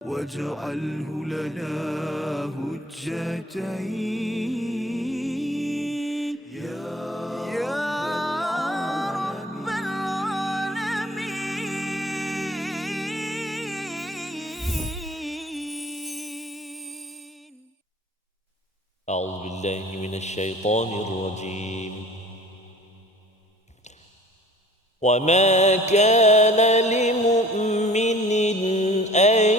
واجعله لنا هجتين يا رب العالمين. أعوذ بالله من الشيطان الرجيم. وما كان لمؤمن أن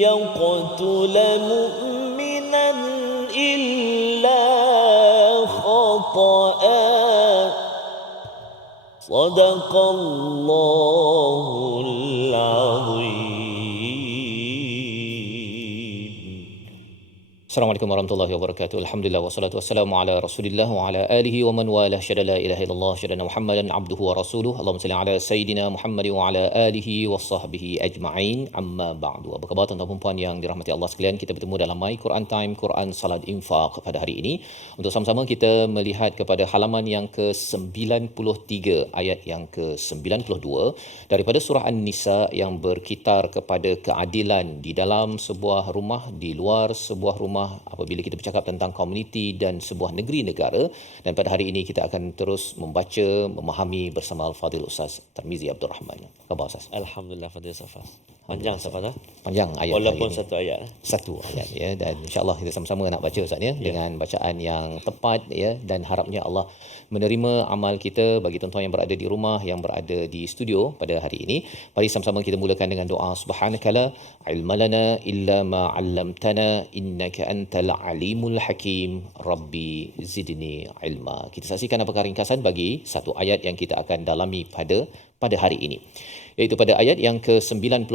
يقتل مؤمنا إلا خطأ. صدق الله العظيم. Assalamualaikum warahmatullahi wabarakatuh. Alhamdulillah wassalatu wassalamu ala Rasulillah wa ala alihi wa man walah. Syada la ilaha illallah, syada Muhammadan abduhu wa rasuluh. Allahumma salli ala sayidina Muhammad wa ala alihi wa sahbihi ajma'in. Amma ba'du. Apa khabar tuan-tuan dan puan yang dirahmati Allah sekalian? Kita bertemu dalam My Quran Time, Quran Salat Infaq pada hari ini untuk sama-sama kita melihat kepada halaman yang ke-93 ayat yang ke-92 daripada surah An-Nisa yang berkitar kepada keadilan di dalam sebuah rumah, di luar sebuah rumah, apabila kita bercakap tentang komuniti dan sebuah negeri negara. Dan pada hari ini kita akan terus membaca, memahami bersama Al-Fadhil Ustaz Tarmizi Abdul Rahman. Apa khabar Ustaz? Alhamdulillah, Fadil Safas. Panjang Safas. Panjang ayat. Walaupun hari ini. satu ayat. Satu ayat ya, dan insya-Allah kita sama-sama nak baca Ustaz ya, dengan bacaan yang tepat ya, dan harapnya Allah menerima amal kita. Bagi tuan-tuan yang berada di rumah, yang berada di studio pada hari ini, mari sama-sama kita mulakan dengan doa. Subhanakala ilmalana illa ma 'allamtana innaka antal alimul hakim. Rabbi zidni ilma. Kita saksikan apakah ringkasan bagi satu ayat yang kita akan dalami pada hari ini, iaitu pada ayat yang ke-92,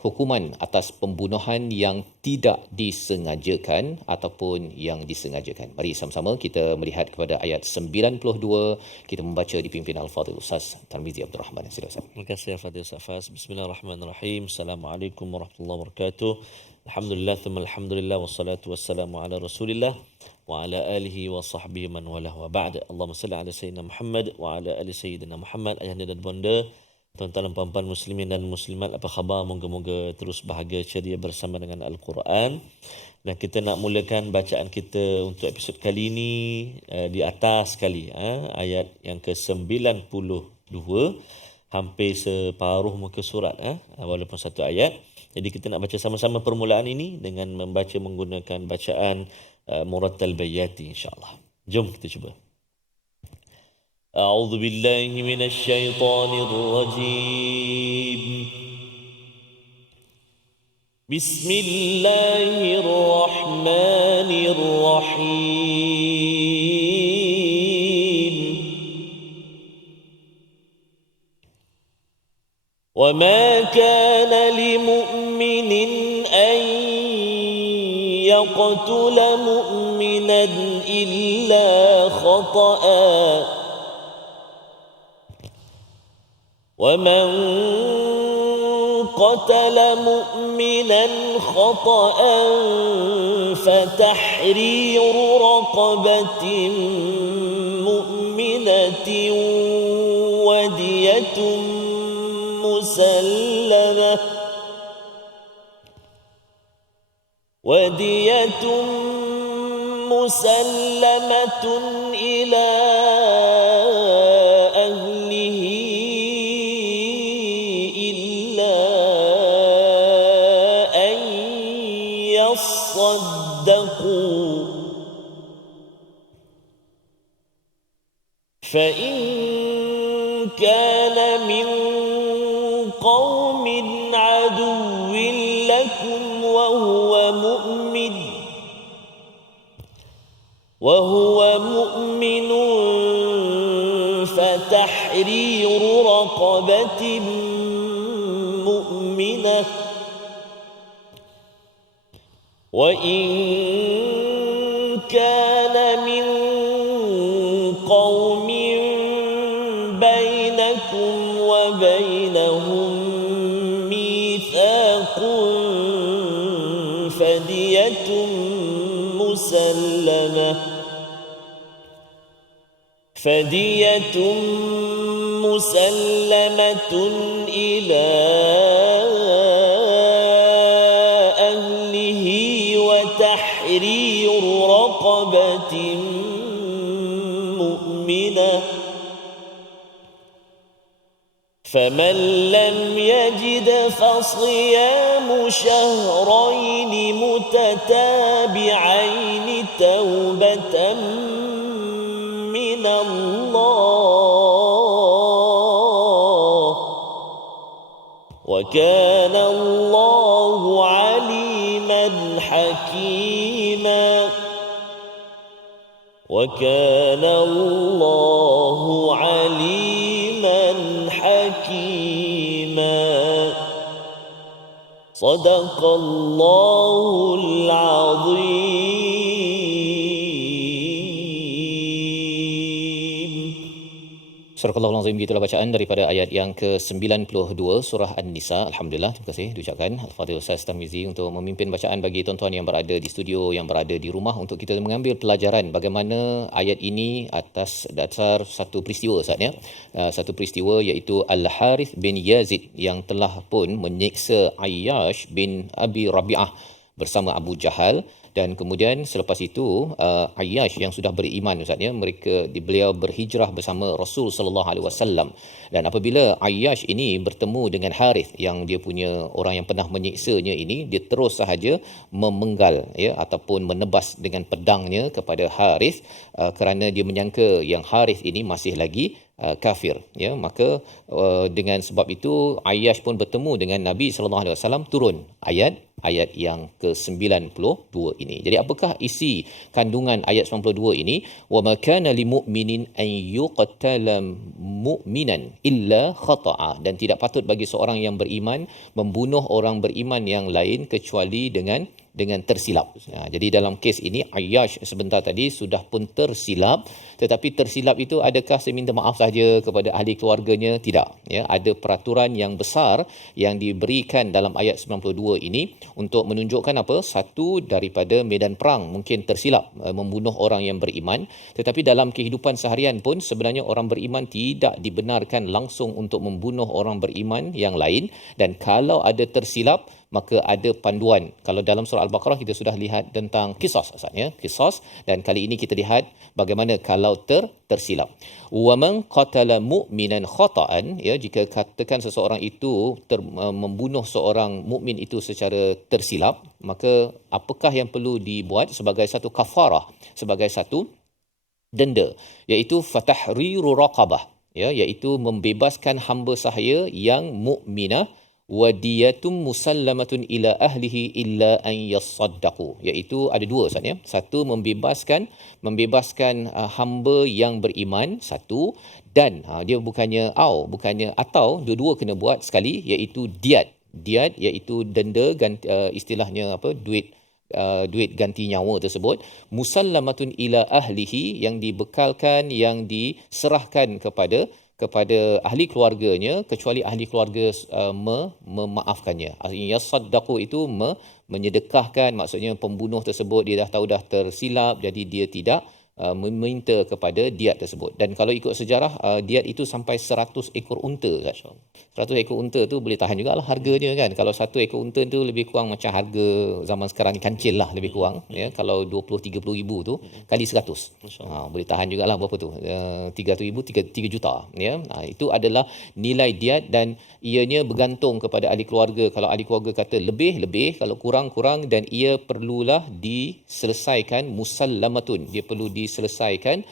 hukuman atas pembunuhan yang tidak disengajakan ataupun yang disengajakan. Mari sama-sama kita melihat kepada ayat 92. Kita membaca dipimpin Al-Fadhil Ustaz Tarmizi Abdul Rahman. Silakan. Terima kasih Fadil Safas. Bismillahirrahmanirrahim. Assalamualaikum warahmatullahi wabarakatuh. Alhamdulillah, thumma alhamdulillah, wassalatu wassalamu ala Rasulillah wa ala alihi wa sahbihi man walah wa ba'd. Allahumma salli ala sayyidina Muhammad wa ala ali sayyidina Muhammad. Ayahanda dan bonda, tuan-tuan dan puan-puan muslimin dan muslimat, apa khabar? Moga-moga terus bahagia ceria bersama dengan Al-Quran. Dan kita nak mulakan bacaan kita untuk episod kali ini di atas sekali, ayat yang ke-92, hampir separuh muka surat, walaupun satu ayat. Jadi kita nak baca sama-sama permulaan ini dengan membaca menggunakan bacaan Murattal Bayati, insya-Allah. Jom kita cuba. أعوذ بالله من الشيطان الرجيم. بسم الله الرحمن الرحيم. وما كان لمؤمن أن يقتل مؤمنا إلا خطأ. ومن قتل مؤمنا خطأ فتحرير رقبة مؤمنة ودية مسلمة إلى أهله إلا أن يصدقوا، فإن كان من قوم عدو لكم وهو مؤمن فتحرير رقبة مؤمنة، وإن كان من قوم بينكم وبينهم ميثاق فدية مسلمة إلى رقبة مؤمنة فمن لم يجد فصيام شهرين متتابعين توبة من الله وكان الله عليما حكيما وكان الله عليما حكيما صدق الله العظيم. Surah Al-Azim, gitulah bacaan daripada ayat yang ke-92 surah An-Nisa. Alhamdulillah, terima kasih diucapkan Al-Fadhil Ustaz Tamizi untuk memimpin bacaan bagi tuan-tuan yang berada di studio, yang berada di rumah, untuk kita mengambil pelajaran bagaimana ayat ini atas dasar satu peristiwa Ustaz ya. Satu peristiwa iaitu Al-Harith bin Yazid yang telah pun menyiksa Ayyash bin Abi Rabi'ah bersama Abu Jahal. Dan kemudian selepas itu Ayyash yang sudah beriman Ustaz ya, beliau berhijrah bersama Rasul sallallahu alaihi wasallam. Dan apabila Ayyash ini bertemu dengan Harith yang dia punya orang yang pernah menyiksanya ini, dia terus sahaja memenggal ya ataupun menebas dengan pedangnya kepada Harith kerana dia menyangka yang Harith ini masih lagi kafir ya. Maka dengan sebab itu Ayyash pun bertemu dengan Nabi sallallahu alaihi wasallam, turun ayat yang ke-92 ini. Jadi apakah isi kandungan ayat 92 ini? Wa ma kana lil mu'minin an yuqtala mu'minan illa khata'a, dan tidak patut bagi seorang yang beriman membunuh orang beriman yang lain kecuali dengan tersilap. Jadi dalam kes ini Ayyash sebentar tadi sudah pun tersilap, tetapi tersilap itu adakah saya minta maaf saja kepada ahli keluarganya? Tidak ya, ada peraturan yang besar yang diberikan dalam ayat 92 ini untuk menunjukkan apa? Satu, daripada medan perang mungkin tersilap membunuh orang yang beriman, tetapi dalam kehidupan seharian pun sebenarnya orang beriman tidak dibenarkan langsung untuk membunuh orang beriman yang lain. Dan kalau ada tersilap, maka ada panduan. Kalau dalam surah Al-Baqarah kita sudah lihat tentang qisas asalnya, qisas, dan kali ini kita lihat bagaimana kalau tersilap. Wa man qatala mu'minan khata'an, ya, jika katakan seseorang itu membunuh seorang mukmin itu secara tersilap, maka apakah yang perlu dibuat sebagai satu kafarah, sebagai satu denda, iaitu fatahriru raqabah, ya, iaitu membebaskan hamba sahaya yang mukminah, wadiyatum musallamatun ila ahlihi illa an yasaddaqu, iaitu ada dua Ustaz ya. Satu, membebaskan hamba yang beriman, satu, dan dia bukannya atau dua-dua kena buat sekali, iaitu diat iaitu denda, istilahnya apa, duit ganti nyawa tersebut, musallamatun ila ahlihi, yang dibekalkan, yang diserahkan kepada ahli keluarganya, kecuali ahli keluarga memaafkannya. Yasaddaqu itu menyedekahkan, maksudnya pembunuh tersebut dia dah tahu dah tersilap, jadi dia tidak meminta kepada diat tersebut. Dan kalau ikut sejarah, diat itu sampai 100 ekor unta kan. 100 ekor unta tu boleh tahan jugalah harganya kan. Kalau 1 ekor unta tu lebih kurang macam harga zaman sekarang ni kancil lah lebih kurang ya. Kalau 20-30 ribu tu kali 100. Boleh tahan jugalah berapa tu? 300 ribu, 3 juta ya. Itu adalah nilai diat, dan ianya bergantung kepada ahli keluarga. Kalau ahli keluarga kata lebih, kalau kurang, dan ia perlulah diselesaikan musallamatun. Dia perlu diselesaikan,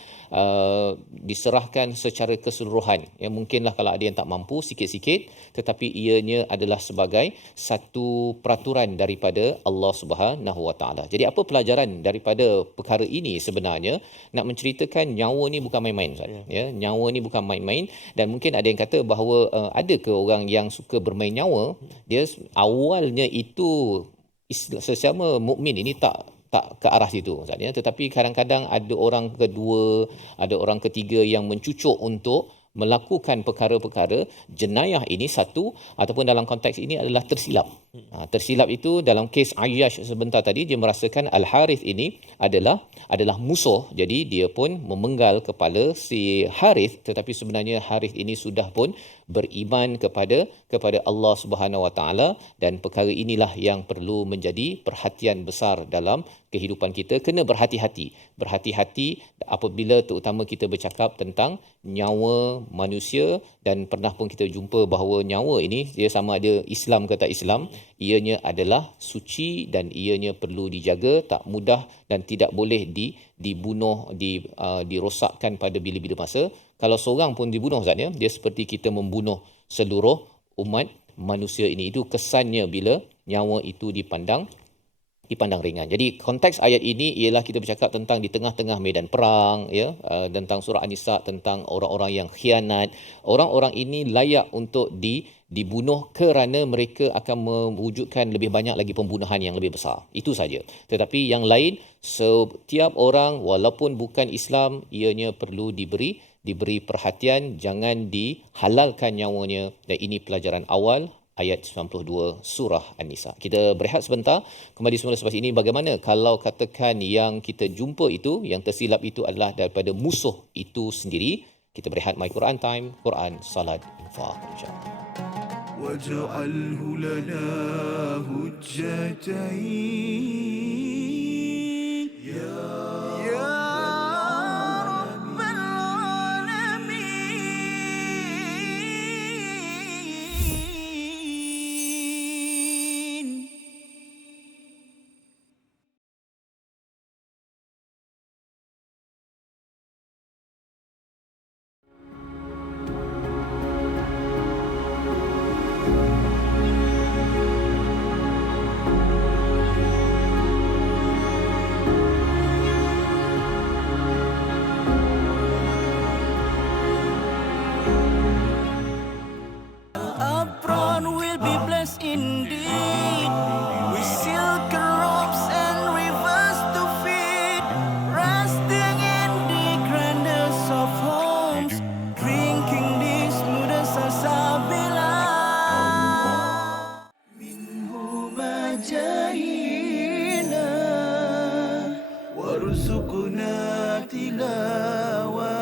diserahkan secara keseluruhan. Ya, mungkinlah kalau ada yang tak mampu sikit-sikit, tetapi ianya adalah sebagai satu peraturan daripada Allah Subhanahu Wa Taala. Jadi apa pelajaran daripada perkara ini? Sebenarnya nak menceritakan nyawa ni bukan main-main Ustaz. Ya, nyawa ni bukan main-main. Dan mungkin ada yang kata bahawa ada ke orang yang suka bermain nyawa? Dia awalnya itu sesama mukmin ini tak ke arah situ Ustaz ya. Tetapi kadang-kadang ada orang kedua, ada orang ketiga yang mencucuk untuk melakukan perkara-perkara jenayah ini, satu, ataupun dalam konteks ini adalah tersilap. Tersilap itu dalam kes Ayyash sebentar tadi, dia merasakan Al-Harith ini adalah musuh. Jadi dia pun memenggal kepala si Harith, tetapi sebenarnya Harith ini sudah pun beriman kepada Allah Subhanahu Wa Taala, dan perkara inilah yang perlu menjadi perhatian besar dalam kehidupan kita. Kena berhati-hati apabila terutama kita bercakap tentang nyawa manusia, dan pernah pun kita jumpa bahawa nyawa ini dia sama ada Islam ke tak Islam, ianya adalah suci dan ianya perlu dijaga, tak mudah dan tidak boleh dibunuh, dirosakkan pada bila-bila masa. Kalau seorang pun dibunuh Ustaz ya, dia seperti kita membunuh seluruh umat manusia ini. Itu kesannya bila nyawa itu dipandang ringan. Jadi konteks ayat ini ialah kita bercakap tentang di tengah-tengah medan perang, ya, tentang surah An-Nisa, tentang orang-orang yang khianat. Orang-orang ini layak untuk dibunuh kerana mereka akan mewujudkan lebih banyak lagi pembunuhan yang lebih besar. Itu saja. Tetapi yang lain, setiap orang walaupun bukan Islam, ianya perlu diberi perhatian, jangan dihalalkan nyawanya. Dan ini pelajaran awal ayat 92 surah An-Nisa. Kita berehat sebentar, kembali semula selepas ini. Bagaimana kalau katakan yang kita jumpa itu, yang tersilap itu adalah daripada musuh itu sendiri? Kita berehat My Quran Time, Quran, Salat, Infaq, insya-Allah. واجعله لنا هجتين يا رب العالمين. Apron will be blessed indeed, with silken robes and rivers to feed, resting in the grandest of homes, drinking the smoothest salsabila. Minhu majahina, warzuqna tilawatahu.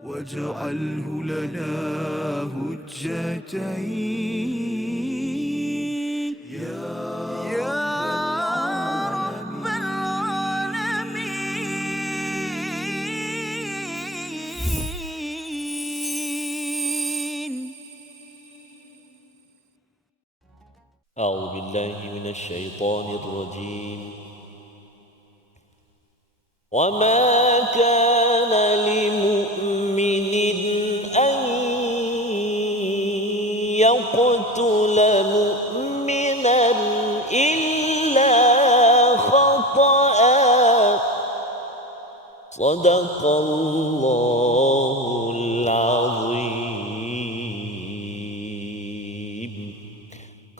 واجعله لنا هجتين يا رب العالمين. أعوذ بالله من الشيطان الرجيم. وما كان لمؤمن أن يقتل مؤمنا إلا خطأ. صدق الله العظيم.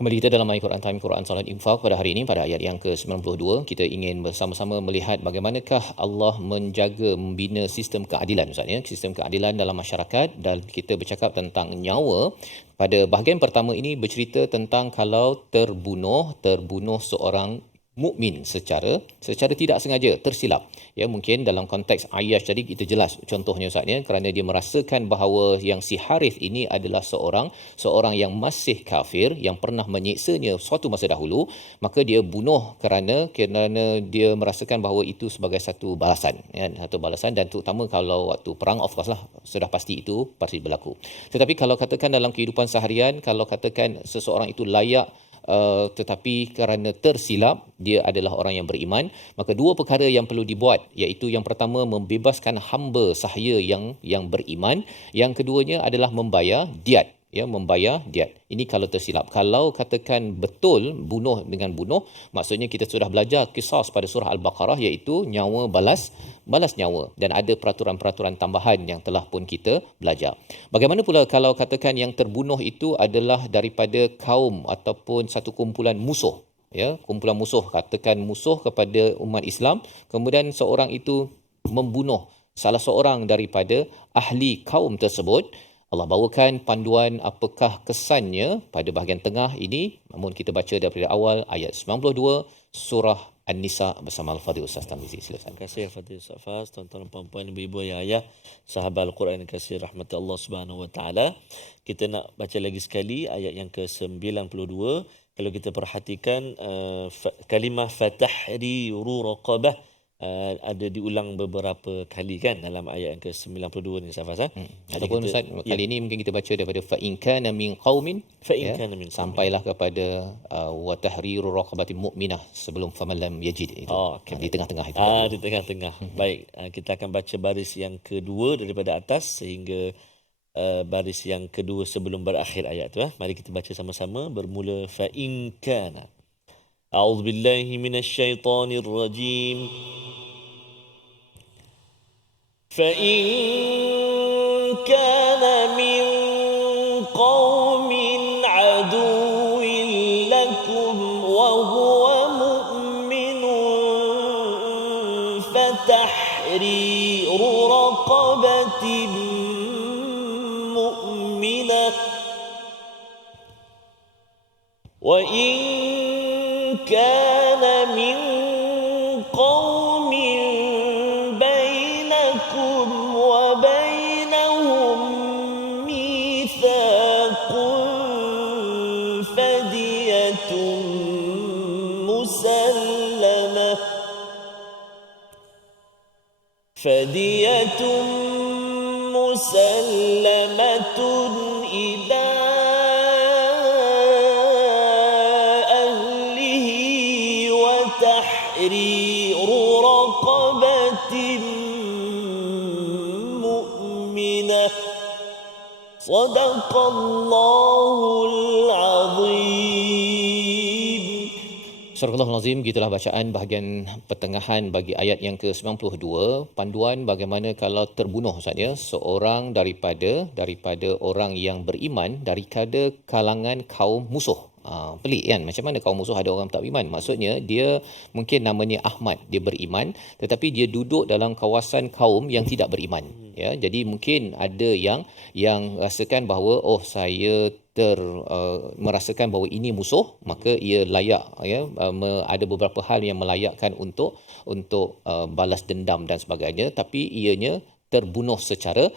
Kembali kita dalam My Quran Time, Quran, Salat, Infaq pada hari ini, pada ayat yang ke-92. Kita ingin bersama-sama melihat bagaimanakah Allah menjaga, membina sistem keadilan, Ustaz ya, sistem keadilan dalam masyarakat. Dan kita bercakap tentang nyawa. Pada bahagian pertama ini bercerita tentang kalau terbunuh seorang mukmin secara tidak sengaja, tersilap. Ya, mungkin dalam konteks Ayyash tadi kita jelas contohnya Ustaz ya, kerana dia merasakan bahawa yang si Harith ini adalah seorang yang masih kafir, yang pernah menyiksanya suatu masa dahulu, maka dia bunuh kerana dia merasakan bahawa itu sebagai satu balasan, ya, satu balasan. Dan terutama kalau waktu perang, of course lah, sudah pasti itu pasti berlaku. Tetapi kalau katakan dalam kehidupan seharian, kalau katakan seseorang itu layak tetapi kerana tersilap dia adalah orang yang beriman, maka dua perkara yang perlu dibuat, iaitu yang pertama membebaskan hamba sahaya yang beriman, yang keduanya adalah membayar diat. Membayar diat. Ini kalau tersilap. Kalau katakan betul bunuh dengan bunuh, maksudnya kita sudah belajar kisah pada surah Al-Baqarah, iaitu nyawa balas nyawa, dan ada peraturan-peraturan tambahan yang telah pun kita belajar. Bagaimana pula kalau katakan yang terbunuh itu adalah daripada kaum ataupun satu kumpulan musuh, kumpulan musuh, katakan musuh kepada umat Islam, kemudian seorang itu membunuh salah seorang daripada ahli kaum tersebut. Allah bawakan panduan apakah kesannya pada bahagian tengah ini. Namun kita baca daripada awal ayat 92 surah An-Nisa bersama Al-Fadhil Ustaz Tamizi. Silakan. Terima kasih Fadil Ustaz Faz, tuan-tuan dan puan-puan, ibu-ibu, ayah, sahabat Al-Quran yang kasih rahmat Allah Subhanahu Wa Taala. Kita nak baca lagi sekali ayat yang ke-92. Kalau kita perhatikan kalimah fatahriru raqabah ada diulang beberapa kali kan dalam ayat yang ke-92 ni Safas. Ataupun Ustaz, kali ini mungkin kita baca daripada fa in kana min qaumin, sampailah kepada wa tahriru raqabatin mu'minah sebelum faman lam yajid itu. Okay. Di tengah-tengah itu. Di tengah-tengah. Baik, kita akan baca baris yang kedua daripada atas sehingga baris yang kedua sebelum berakhir ayat tu. Mari kita baca sama-sama, bermula fa in kana. A'udzubillahi minasyaitonir rajim. فإن كان من قوم عدو لكم وهو مؤمن فتحرير رقبة مؤمنة وإن كان من قوم بينكم وبينهم ميثاق فدية مسلمة إلى أهله وتحرير رقبة مؤمنة صدق الله العظيم. Surah Al-Azim, gitulah bacaan bahagian pertengahan bagi ayat yang ke-92, panduan bagaimana kalau terbunuh saja seorang daripada orang yang beriman daripada kalangan kaum musuh. Pelik kan, macam mana kaum musuh ada orang tak beriman? Maksudnya dia mungkin namanya Ahmad, dia beriman tetapi dia duduk dalam kawasan kaum yang tidak beriman, ya. Jadi mungkin ada yang rasakan bahawa saya merasakan bahawa ini musuh, maka ia layak, ya, ada beberapa hal yang melayakkan untuk balas dendam dan sebagainya, tapi ianya terbunuh secara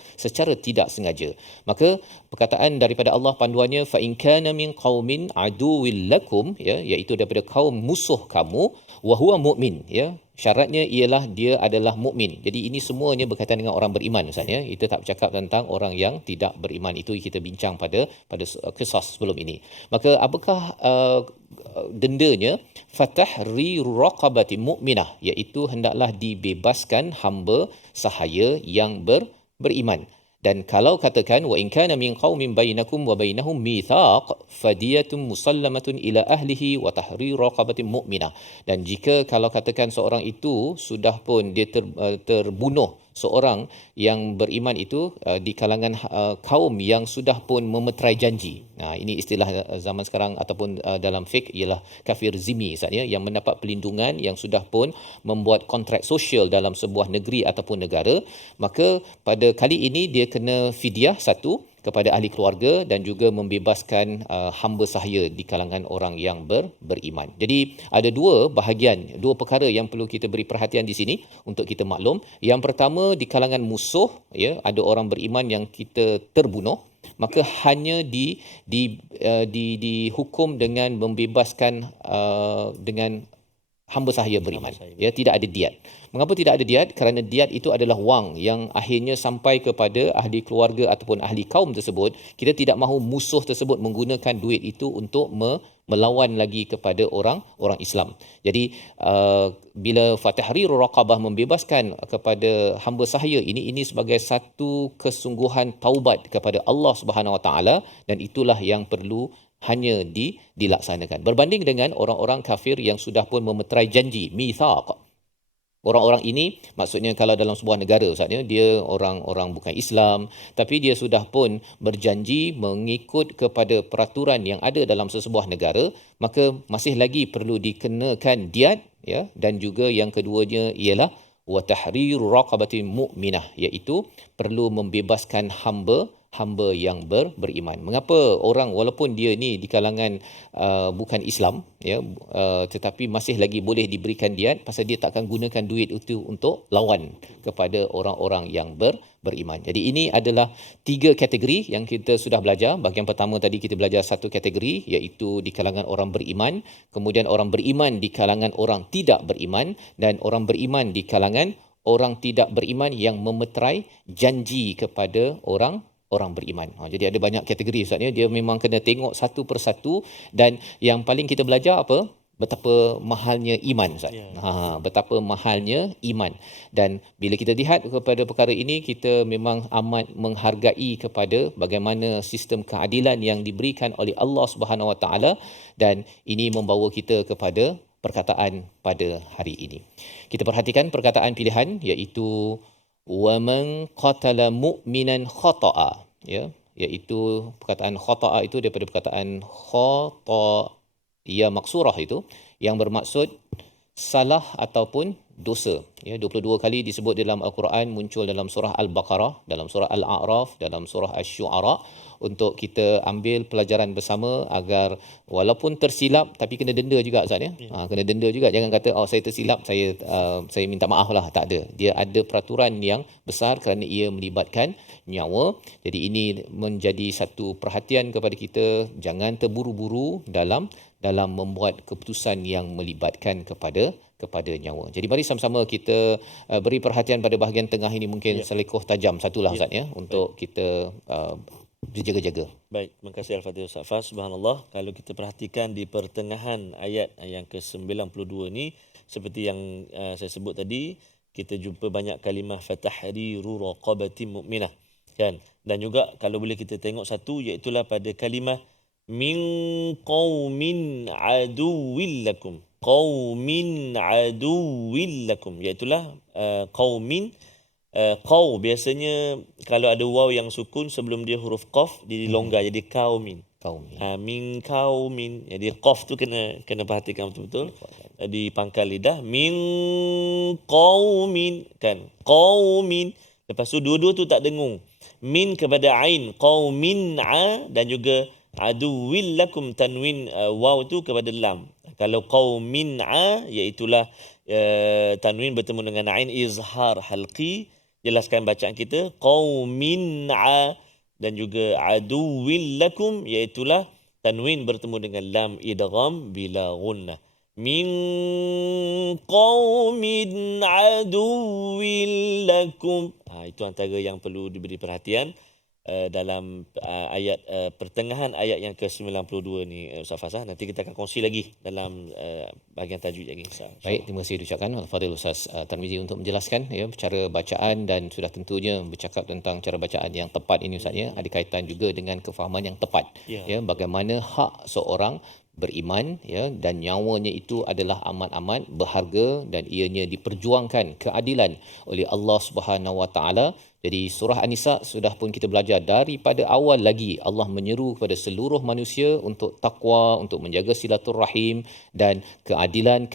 tidak sengaja. Maka perkataan daripada Allah, panduannya fa in kana min qaumin aduwwil lakum, ya, iaitu daripada kaum musuh kamu, wa huwa mu'min, ya. Syaratnya ialah dia adalah mukmin. Jadi ini semuanya berkaitan dengan orang beriman, Ustaz, ya. Kita tak bercakap tentang orang yang tidak beriman. Itu kita bincang pada kisah sebelum ini. Maka apakah dendanya? Fatahriru raqabati mu'minah, iaitu hendaklah dibebaskan hamba sahaya yang beriman. Dan kalau katakan wa in kana min qaumin bainakum wa bainahum mitsaq fadiyatun musallamatun ila ahlihi wa tahrir raqabatin mu'minah. Dan jika kalau katakan seorang itu sudah pun dia terbunuh seorang yang beriman itu di kalangan kaum yang sudah pun memeterai janji. Ini istilah zaman sekarang ataupun dalam fiqh ialah kafir zimmi, ya, yang mendapat pelindungan, yang sudah pun membuat kontrak sosial dalam sebuah negeri ataupun negara. Maka pada kali ini dia kena fidyah satu, kepada ahli keluarga dan juga membebaskan hamba sahaya di kalangan orang yang beriman. Jadi ada dua perkara yang perlu kita beri perhatian di sini untuk kita maklum. Yang pertama, di kalangan musuh, ya, ada orang beriman yang kita terbunuh, maka hanya dihukum dengan membebaskan dengan hamba sahaya beriman. Ya, tidak ada diat. Mengapa tidak ada diat? Kerana diat itu adalah wang yang akhirnya sampai kepada ahli keluarga ataupun ahli kaum tersebut. Kita tidak mahu musuh tersebut menggunakan duit itu untuk melawan lagi kepada orang Islam. Jadi bila fatahriru raqabah, membebaskan kepada hamba sahaya ini sebagai satu kesungguhan taubat kepada Allah Subhanahu Wa Taala, dan itulah yang perlu hanya dilaksanakan. Berbanding dengan orang-orang kafir yang sudah pun memeterai janji, mithaq. Orang-orang ini, maksudnya kalau dalam sebuah negara, Ustaz, dia orang-orang bukan Islam, tapi dia sudah pun berjanji mengikut kepada peraturan yang ada dalam sesebuah negara, maka masih lagi perlu dikenakan diat, ya, dan juga yang keduanya ialah wa tahriru raqabatin mu'minah, iaitu perlu membebaskan hamba yang beriman. Mengapa orang walaupun dia ni di kalangan bukan Islam, ya, tetapi masih lagi boleh diberikan diat? Pasal dia takkan gunakan duit itu untuk lawan kepada orang-orang yang beriman. Jadi ini adalah 3 kategori yang kita sudah belajar. Bahagian pertama tadi kita belajar satu kategori, iaitu di kalangan orang beriman, kemudian orang beriman di kalangan orang tidak beriman, dan orang beriman di kalangan orang tidak beriman yang memeterai janji kepada orang beriman. Jadi ada banyak kategori, Ustaz, dia memang kena tengok satu persatu. Dan yang paling kita belajar apa? Betapa mahalnya iman, Ustaz. Betapa mahalnya iman. Dan bila kita lihat kepada perkara ini, kita memang amat menghargai kepada bagaimana sistem keadilan yang diberikan oleh Allah Subhanahu Wa Taala, dan ini membawa kita kepada perkataan pada hari ini. Kita perhatikan perkataan pilihan, iaitu wa man qatala mu'minan khata'a, ya, iaitu perkataan khata'a itu daripada perkataan khata ya maksurah, itu yang bermaksud salah ataupun dosa. Ya, 22 kali disebut dalam Al-Quran, muncul dalam surah Al-Baqarah, dalam surah Al-A'raf, dalam surah Asy-Syu'ara, untuk kita ambil pelajaran bersama agar walaupun tersilap tapi kena denda juga, Ustaz, ya. Kena denda juga. Jangan kata saya tersilap, saya minta maaf lah. Tak ada. Dia ada peraturan yang besar kerana ia melibatkan nyawa. Jadi ini menjadi satu perhatian kepada kita, jangan terburu-buru dalam membuat keputusan yang melibatkan kepada nyawa. Jadi mari sama-sama kita beri perhatian pada bahagian tengah ini, mungkin selekoh tajam satulah, Ustaz, ya, untuk kita berjaga-jaga. Baik, terima kasih Al-Fatihah Ustaz Fas. Subhanallah, kalau kita perhatikan di pertengahan ayat yang ke-92 ni, seperti yang saya sebut tadi, kita jumpa banyak kalimah fatahriru raqabatin mu'minah, kan? Dan juga kalau boleh kita tengok satu, iaitu pada kalimah min qaumin aduwwil lakum. Qaumin aduwwil lakum, iaitu qaumin. Qaw biasanya kalau ada waw yang sukun sebelum dia huruf qaf, dia dilonggar jadi qaumin. Min qaumin. Jadi qaf tu kena perhatikan betul-betul di pangkal lidah. Min qaumin, kan? Qaumin. Lepas tu dua-dua tu tak dengung. Min kepada ain, qaumin a, dan juga aduwwil lakum, tanwin waw tu kepada lam. Kalau qaumin a, iaitulah tanwin bertemu dengan ain, izhar halqi. Jelaskan bacaan kita, qaumin a, dan juga aduwwil lakum, iaitulah tanwin bertemu dengan lam, idgham bila gunnah. Min qaumin aduwwil lakum. Itu antara yang perlu diberi perhatian dalam ayat pertengahan ayat yang ke-92 ni, Ustaz Fas. Nanti kita akan kongsi lagi dalam bahagian tajwid lagi. Baik, terima kasih diucapkan Al-Fadhil Ustaz Tarmizi untuk menjelaskan, ya, cara bacaan, dan sudah tentunya bercakap tentang cara bacaan yang tepat ini, Ustaz, ya, ada kaitan juga dengan kefahaman yang tepat, ya, bagaimana hak seorang beriman, ya, dan nyawanya itu adalah amat-amat berharga, dan ianya diperjuangkan keadilan oleh Allah Subhanahu Wa Taala. Jadi surah An-Nisa sudah pun kita belajar daripada awal lagi Allah menyeru kepada seluruh manusia untuk takwa, untuk menjaga silaturrahim dan keadilan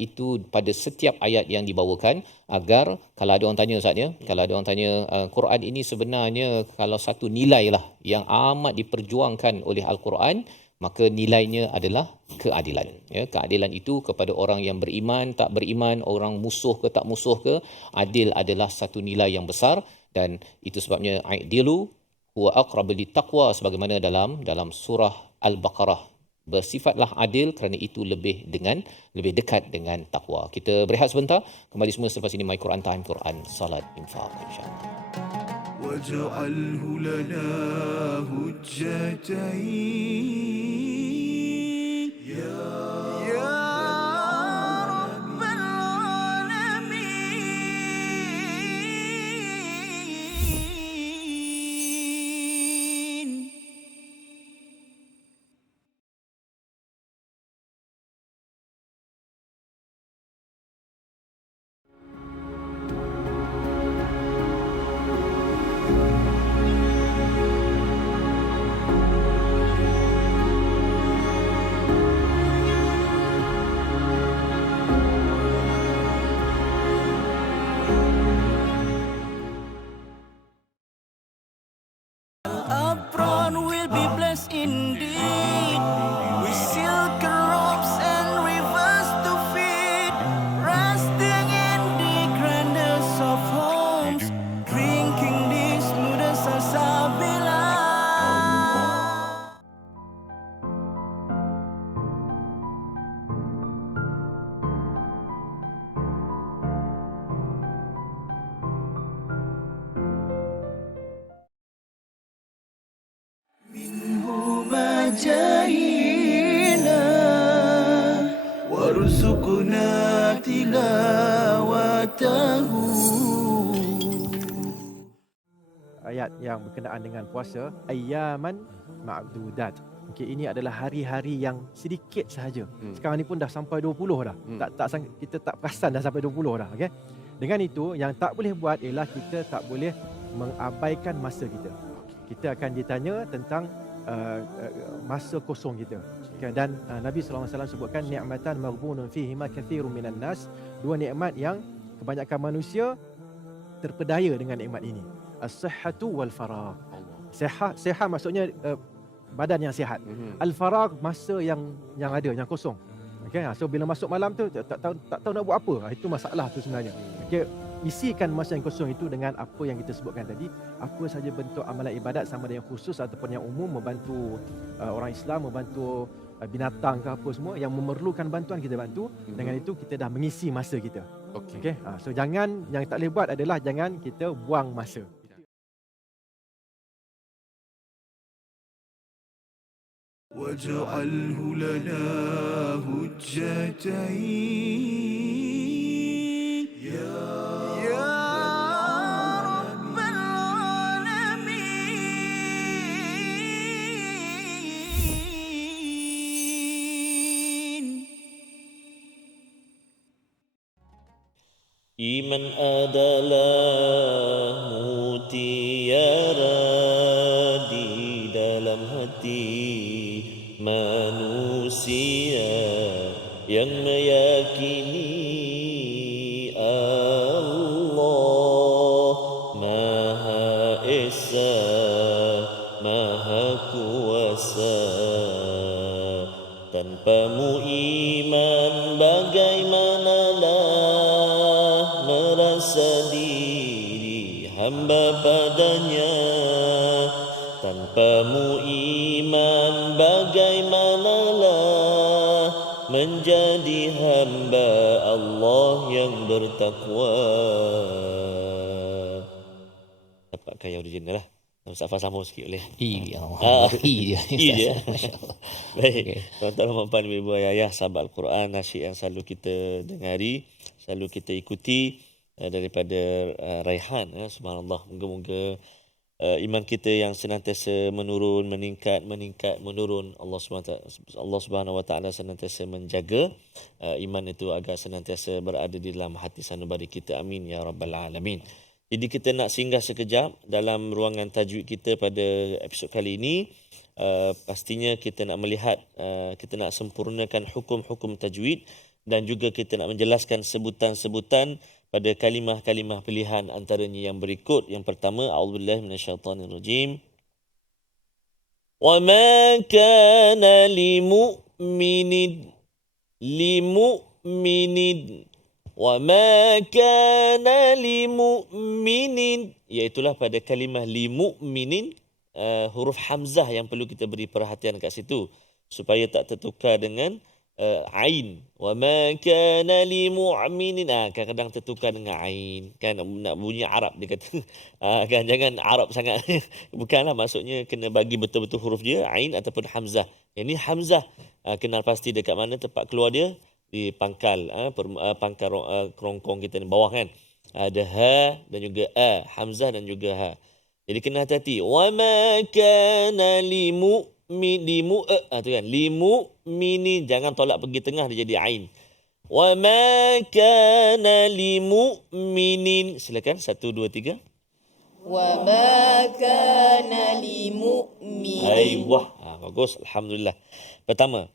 itu pada setiap ayat yang dibawakan, agar kalau ada orang tanya Ustaz ya, kalau ada orang tanya Quran ini sebenarnya kalau satu nilai lah yang amat diperjuangkan oleh Al-Quran, maka nilainya adalah keadilan. Ya, keadilan itu kepada orang yang beriman, tak beriman, orang musuh ke tak musuh ke, adil adalah satu nilai yang besar, dan itu sebabnya aidilu huwa aqrabu littaqwa, sebagaimana dalam surah Al-Baqarah, bersifatlah adil kerana itu lebih dekat dengan takwa. Kita berehat sebentar, kembali semua selepas ini My Quran Time, Quran, Salat, Infaq, insya-Allah. واجعله لنا هجتين يا رب العالمين. Apron will be blessed indeed with silk robes and rivers to feed, resting in the grandest of homes, drinking the smoothest salsabila. مجاهينا وارزقنا تلاوته. Ayat yang berkenaan dengan puasa, ayyaman ma'dudat. Okey, ini adalah hari-hari yang sedikit sahaja. Sekarang ni pun dah sampai 20 dah. Kita tak perasan dah sampai 20 dah, okey. Dengan itu yang tak boleh buat ialah kita tak boleh mengabaikan masa kita. Kita akan ditanya tentang masa kosong kita. Okay, dan Nabi SAW sebutkan ni'matan maghbunun fihima kathirun minan nas, dua nikmat yang kebanyakan manusia terpedaya dengan nikmat ini. As-sihhatu wal faragh. Sihat maksudnya badan yang sihat. Al-faragh masa yang ada, yang kosong. Okey, so bila masuk malam tu tak tahu nak buat apa. Itu masalah tu sebenarnya. Okey, isikan masa yang kosong itu dengan apa yang kita sebutkan tadi, apa saja bentuk amalan ibadat, sama ada yang khusus ataupun yang umum, membantu orang Islam, membantu binatang ke apa semua yang memerlukan bantuan, kita bantu. Dengan itu kita dah mengisi masa kita. Okey. So jangan, yang tak boleh buat adalah jangan kita buang masa. واجعله لنا هجتين يا رب العالمين. Iman adalah mutiara di dalam hati manusia yang meyakini Allah Maha Esa, Maha Kuasa. Tanpamu iman bagaimanalah merasa diri hamba padanya. Tanpamu iman bagaimanalah menjadi hamba Allah yang bertakwa. Dapat kaya original lah. Ustaz Fah sama sikit boleh? Dia. Masya-Allah. Baik. Tuan-tuan puan ibu ayah sahabat Al-Quran, nasyid yang selalu kita dengari, selalu kita ikuti daripada Raihan. Subhanallah. Moga-moga iman kita yang senantiasa menurun, meningkat, menurun. Allah Subhanahu Wa Taala senantiasa menjaga iman itu agar senantiasa berada di dalam hati sanubari kita. Amin ya rabbal alamin. Jadi kita nak singgah sekejap dalam ruangan tajwid kita pada episod kali ini. Pastinya kita nak melihat, kita nak sempurnakan hukum-hukum tajwid dan juga kita nak menjelaskan sebutan-sebutan pada kalimah-kalimah pilihan antaranya yang berikut. Yang pertama, a'udzubillahi minasyaitanirrajim. Wa ma kana limu'minin wa ma kana limu'minin, iaitulah pada kalimah limu'minin, huruf hamzah yang perlu kita beri perhatian kat situ supaya tak tertukar dengan ain. Wa ma kana limu'minin, kadang-kadang tertukar dengan ain kan, nak bunyi Arab dia kata. Kan jangan Arab sangat. Bukanlah, maksudnya kena bagi betul-betul huruf dia ain ataupun hamzah. Yang ni hamzah, kenal pasti dekat mana tempat keluar dia, di pangkal, pangkal kerongkong kita ni bawah kan. Ada ha dan juga a, hamzah dan juga ha. Jadi kena hati-hati. Wa ma kana limu tu kan, limu'minin, jangan tolak pergi tengah dia jadi ain. Wa ma kana limu'minin. Silakan 1 2 3. Wa ma kana limu'minin. Aiwah, bagus, alhamdulillah. Pertama.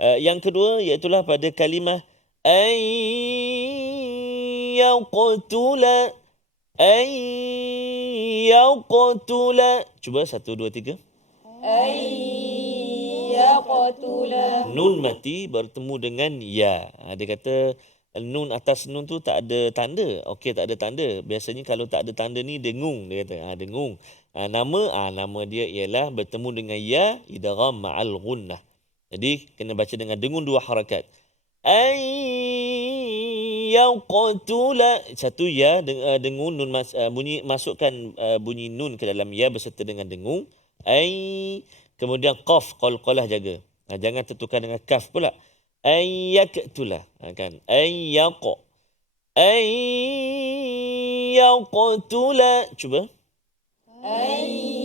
Yang kedua iaitulah pada kalimah ayyaqtula. Cuba 1 2 3. Ayyaqtula. Nun mati bertemu dengan ya. Dia kata nun, atas nun tu tak ada tanda. Okey, tak ada tanda. Biasanya kalau tak ada tanda ni dengung, dia kata. Dengung. Nama dia ialah bertemu dengan ya idgham ma'al ghunnah. Jadi kena baca dengan dengung 2 harakat. Ayyaqtula. Satu ya dengung nun, bunyi, masukkan bunyi nun ke dalam ya berserta dengan dengung. Kemudian qaf, qalqalah jaga. Jangan tertukar dengan kaf pula. Ayyaqtula, kan. Ayyaqtula. Cuba. Ayyaqtula.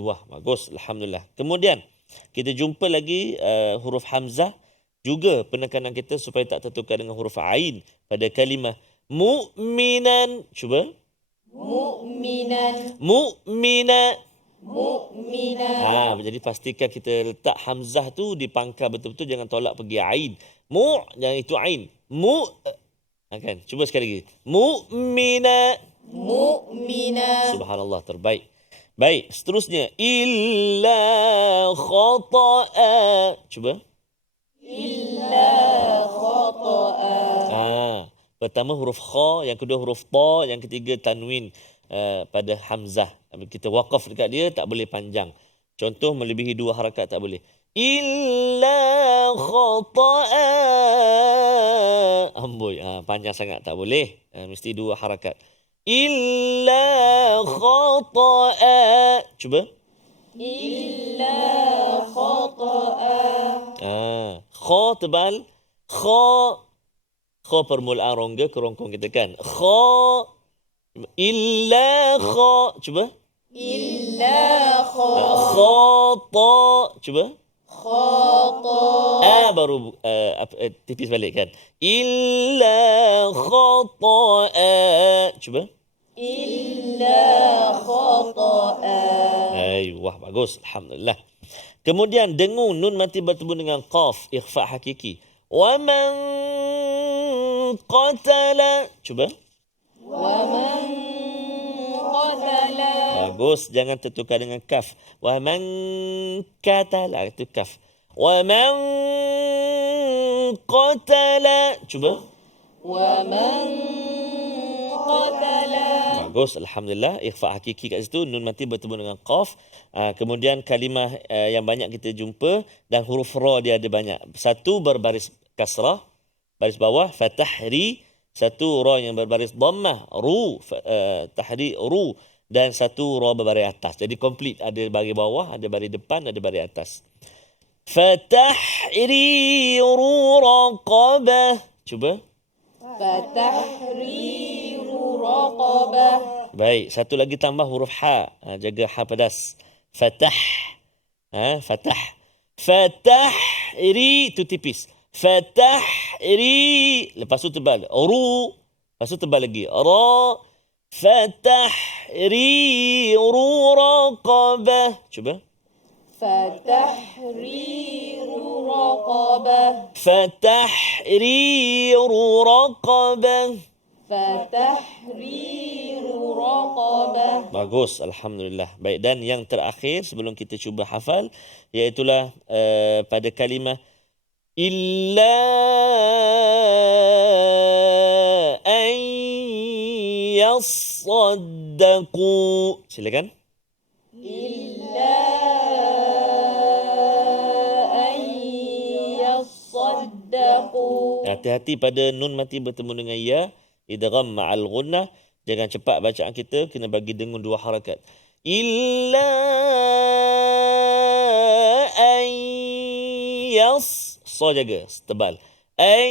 Wah, bagus, alhamdulillah. Kemudian kita jumpa lagi huruf hamzah, juga penekanan kita supaya tak tertukar dengan huruf ain pada kalimah mu'minan. Cuba. Mu'minan. Mu'mina. Mu'minan. Jadi pastikan kita letak hamzah tu di pangkal betul-betul, jangan tolak pergi ain. Jangan itu ain. Kan? Cuba sekali lagi. Mu'mina. Mu'mina. Subhanallah, terbaik. Baik, seterusnya illa khata'a. Cuba. Illa khata'a. Pertama huruf kha, yang kedua huruf ta, yang ketiga tanwin pada hamzah. Kita waqaf dekat dia, tak boleh panjang. Contoh melebihi 2 harakat tak boleh. Illa khata'a. Amboi, panjang sangat tak boleh. Mesti 2 harakat. Illa khata'a. Cuba. Illa khata'a. Kha tebal. Kha permulaan rongga kerongkong kita kan. Kha. Illa kha. Cuba. Illa khata. Cuba. khata'a. Baru tipis balik kan. Illa khata'a. Cuba. Illa khata'a. Wah, bagus, alhamdulillah. Kemudian dengung nun mati bertemu dengan qaf, ikhfa hakiki. Wa man qatala. Cuba. Wa man qatala. Bagus, jangan tertukar dengan kaf. Wa man qatala, itu kaf. Wa man qatala. Cuba. Wa man qatala. Bagus, alhamdulillah. Ikhfa hakiki kat situ, nun mati bertemu dengan qaf. Kemudian kalimah yang banyak kita jumpa dan huruf ra dia ada banyak. Satu berbaris kasrah, baris bawah, fatahri. Satu ra yang berbaris dhammah, ru, tahri ru, dan satu ra berbaris atas. Jadi komplit, ada baris bawah, ada baris depan, ada baris atas. Fatahriru raqabah. Cuba. Fatahriru raqabah. Baik, satu lagi tambah huruf ha. Jaga ha pedas. Fatah. Fatah. Fatahri, tu tipis. Fatahri, lepas tu tebal. Ru. Lepas tu tebal lagi. Ra fatahriru raqabah. Cuba. فتحرير رقبة Fatahriru raqabah. فتحرير رقبة. Bagus, Alhamdulillah. Baik, dan yang terakhir sebelum kita cuba hafal, iaitulah pada kalimah illa an yasaddaqu. Silakan. إلا أن يصدقوا. Hati-hati pada nun mati bertemu dengan ya, idgham ma'al ghunnah. Jangan cepat bacaan kita, kena bagi dengung 2 harakat. Illa an so jaga, tebal. An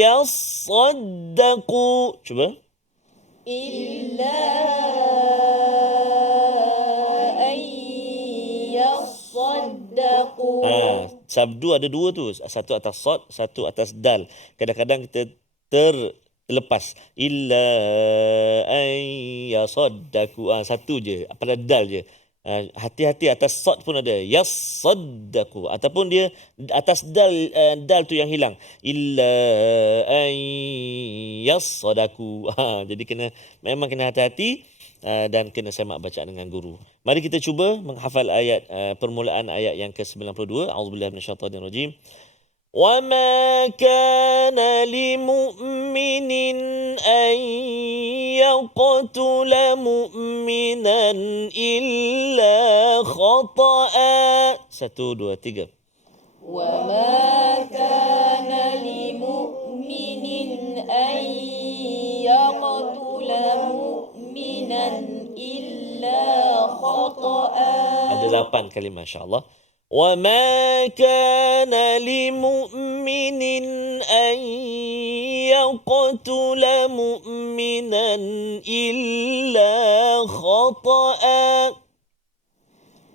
yasaddaqu. Cuba. إلا أن يصدقوا. Sabdu ada 2 tu. Satu atas sod, satu atas dal. Kadang-kadang kita terlepas. Illa an yasaddaqu. Satu je. Pada dal je. Hati-hati atas sod pun ada. Yasaddaqu. Ataupun dia atas dal tu yang hilang. Illa an yasaddaqu. Jadi memang kena hati-hati. Dan kena semak bacaan dengan guru. Mari kita cuba menghafal ayat permulaan ayat yang ke-92. A'udzubillahi minasyaitonirrajim. Wa ma kana limu'minin an yaqtula mu'minan illa khata'a. 1, 2, 3. وما كان لمؤمن أن يقتل مؤمنا إلا خطأ. Ada 8 kalimah insya-Allah. Wa ma kana limu'minin an yaqtula mu'minan illa khata'a.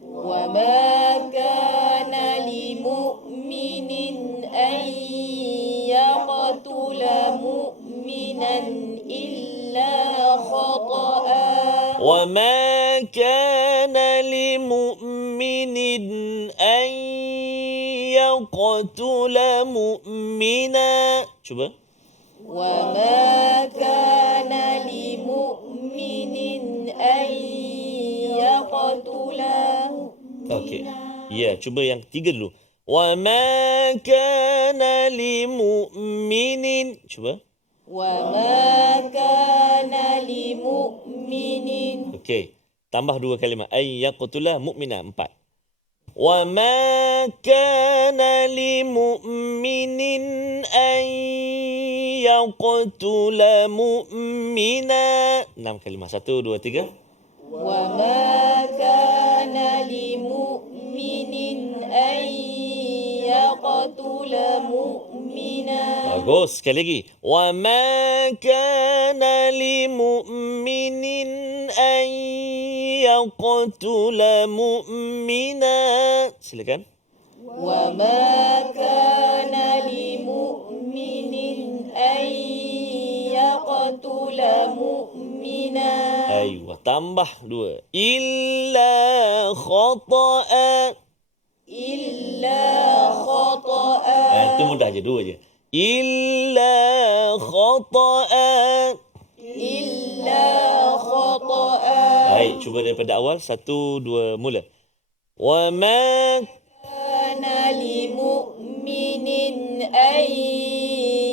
وما كان لمؤمن أن يقتل مؤمنا إلا خطأ. وما كان لمؤمن أن يقتل مؤمنا. Cuba. وما كان لمؤمن أن يقتل. Okey. Ya, cuba yang 3 dulu. Wa ma kana limu'minin. Cuba. وما كان لمؤمن. Okey. Tambah 2 kalimah. Ay yaqtula mu'mina. 4. Wa ma kana limu'minin an yaqtula mu'mina. 6 kalimah. 1, 2, 3. وما كان لمؤمن أن يقتل مؤمنا. Bagus. Sekali lagi. Wa ma kana limu'minin an yaqtula mu'mina. Silakan. وما كان لمؤمن أن يقتل مؤمنا. Aywa, tambah 2. Illa khata'a. إلا خطأ. Itu mudah je, 2 je. Illa khata'a. إلا خطأ. Baik, cuba daripada awal. 1, 2, mula. Wa ma كان لمؤمن أن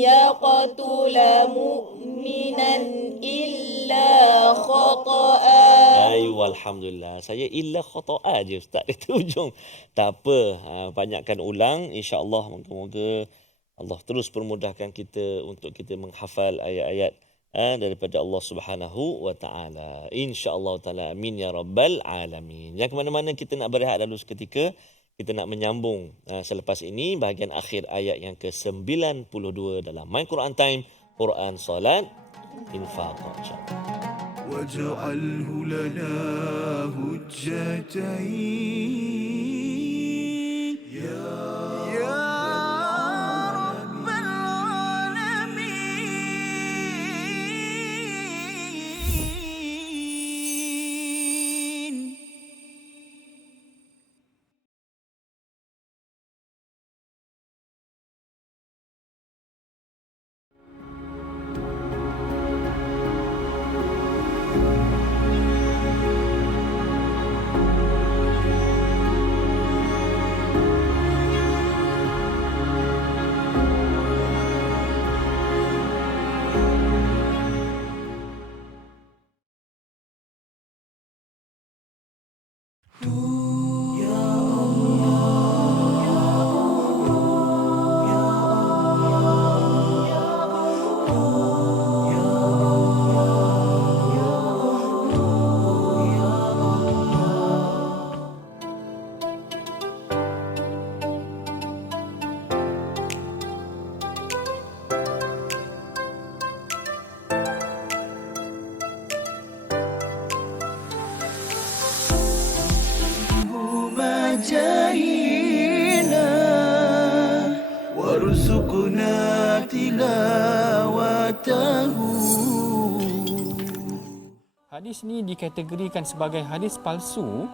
يقتل مؤمنا إلا خطأ. Aywa, Alhamdulillah. Saya illa khata'a je Ustaz. Itu ujung. Tak apa. Banyakkan ulang. InsyaAllah, moga-moga Allah terus permudahkan kita untuk kita menghafal ayat-ayat daripada Allah Subhanahu wa taala. Insya-Allah taala, amin ya rabbal alamin. Yang ke mana-mana kita nak berehat dulu seketika. Kita nak menyambung selepas ini bahagian akhir ayat yang ke-92 dalam My Quran Time, Quran Salat Infaq, insya-Allah. واجعله لنا هجتين يا رب العالمين تلاوته. Hadis ni dikategorikan sebagai hadis palsu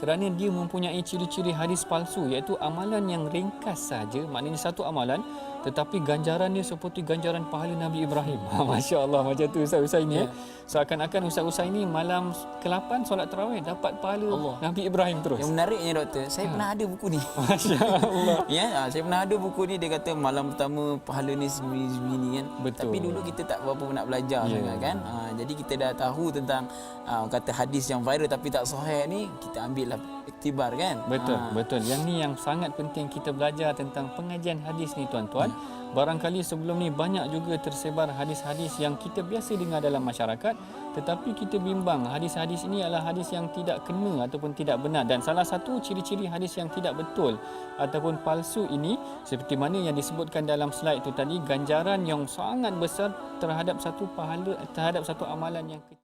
kerana dia mempunyai ciri-ciri hadis palsu, iaitu amalan yang ringkas saja, maknanya satu amalan tetapi ganjarannya seperti ganjaran pahala Nabi Ibrahim. Masya Allah, macam tu Ustaz Usaini. Seakan-akan Ustaz Usaini malam ke-8 solat tarawih dapat pahala Allah. Nabi Ibrahim terus. Yang menariknya doktor, saya pernah ada buku ni. Masya Allah. Saya pernah ada buku ni, dia kata malam pertama pahala ni sebegini kan. Betul. Tapi dulu kita tak berapa nak belajar sangat kan. Jadi kita dah tahu tentang kata hadis yang viral tapi tak sahih ni, kita ambil lah iktibar kan. Betul, betul. Yang ni yang sangat penting kita belajar tentang pengajian hadis ni tuan-tuan. Barangkali sebelum ni banyak juga tersebar hadis-hadis yang kita biasa dengar dalam masyarakat, tetapi kita bimbang hadis-hadis ini adalah hadis yang tidak kena ataupun tidak benar. Dan salah satu ciri-ciri hadis yang tidak betul ataupun palsu ini, seperti mana yang disebutkan dalam slide itu tadi, ganjaran yang sangat besar terhadap satu pahala, terhadap satu amalan yang kecil.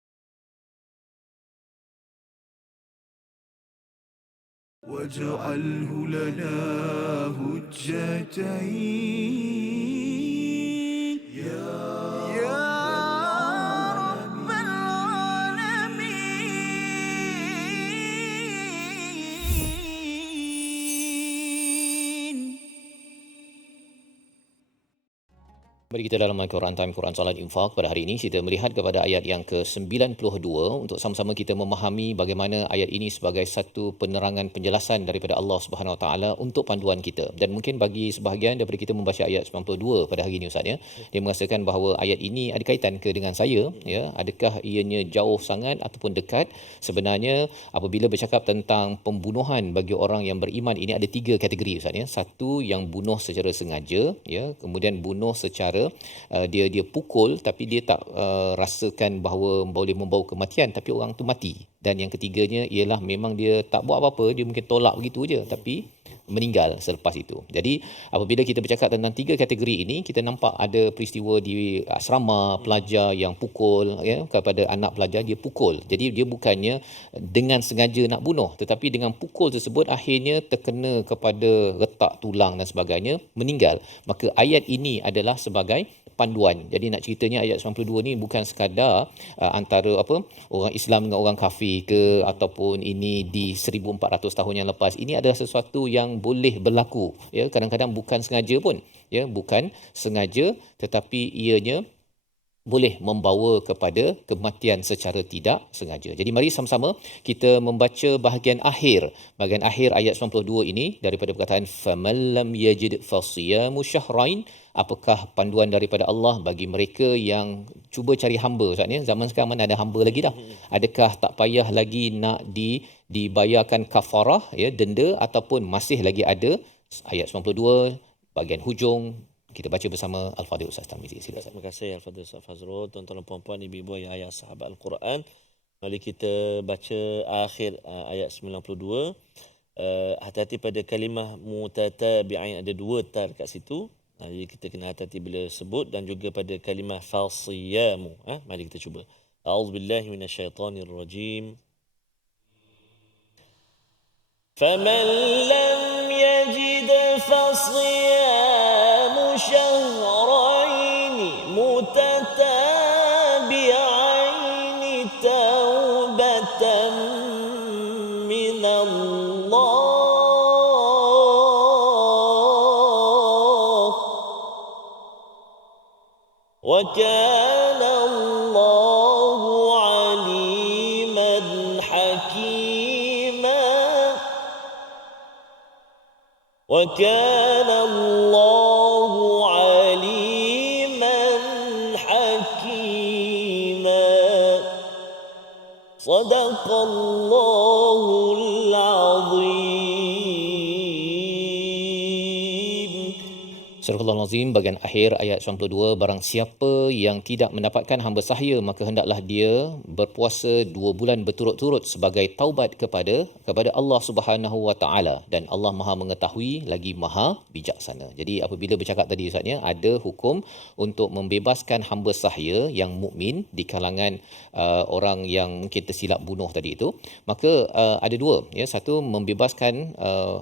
واجعله لنا هجتين يا رب العالمين. Mari kita dalam Al-Quran Time Quran Salat Infak pada hari ini kita melihat kepada ayat yang ke-92 untuk sama-sama kita memahami bagaimana ayat ini sebagai satu penerangan penjelasan daripada Allah Subhanahu Wa Taala untuk panduan kita. Dan mungkin bagi sebahagian daripada kita membaca ayat 92 pada hari ini Ustaz ya, dia merasakan bahawa ayat ini ada kaitan ke dengan saya ya, adakah ianya jauh sangat ataupun dekat? Sebenarnya apabila bercakap tentang pembunuhan bagi orang yang beriman, ini ada 3 kategori Ustaz ya. Satu yang bunuh secara sengaja ya, kemudian bunuh secara dia pukul tapi dia tak rasakan bahawa boleh membawa kematian tapi orang tu mati. Dan yang ketiganya ialah memang dia tak buat apa-apa, dia mungkin tolak begitu je tapi meninggal selepas itu. Jadi apabila kita bercakap tentang 3 kategori ini, kita nampak ada peristiwa di asrama pelajar yang pukul ya, kepada anak pelajar, dia pukul. Jadi dia bukannya dengan sengaja nak bunuh, tetapi dengan pukul tersebut akhirnya terkena kepada retak tulang dan sebagainya, meninggal. Maka ayat ini adalah sebagai panduan. Jadi nak ceritanya ayat 92 ni bukan sekadar antara orang Islam dengan orang kafir ke, ataupun ini di 1400 tahun yang lepas. Ini adalah sesuatu yang boleh berlaku ya, kadang-kadang bukan sengaja pun ya, bukan sengaja tetapi ianya boleh membawa kepada kematian secara tidak sengaja. Jadi mari sama-sama kita membaca bahagian akhir ayat 92 ini daripada perkataan faman lam yajid fasiyamu syahrain. Apakah panduan daripada Allah bagi mereka yang cuba cari hamba Ustaz ni? Zaman sekarang mana ada hamba lagi dah? Adakah tak payah lagi nak dibayarkan kafarah ya, denda, ataupun masih lagi ada? Ayat 92 bahagian hujung kita baca bersama Al-Fadhil Ustaz Tarmizi. Silakan. Terima kasih Al-Fadhil Ustaz Fazrul. Tuan-tuan dan puan-puan, ibu-ibu ayah sahabat Al-Quran, mari kita baca akhir ayat 92. Hati-hati pada kalimah mutatabi'in, ada 2 ta kat situ. Jadi kita kena hati-hati bila sebut, dan juga pada kalimah fasiyamu. Mari kita cuba. A'udzubillahi minasyaitonirrajim. Faman lam yajid fasiyamu syahraini mutatabi'aini taubatan minallah wa kana Allahu aliman hakima wa kana Allahu aliman hakima. Sadaqallahul azim. Surah Al-Azim bahagian akhir ayat 92, barang siapa yang tidak mendapatkan hamba sahaya maka hendaklah dia berpuasa 2 bulan berturut-turut sebagai taubat kepada Allah Subhanahu Wa Taala, dan Allah Maha mengetahui lagi Maha bijaksana. Jadi apabila bercakap tadi Ustaznya, ada hukum untuk membebaskan hamba sahaya yang mukmin di kalangan orang yang mungkin tersilap bunuh tadi itu, maka ada 2 ya, satu membebaskan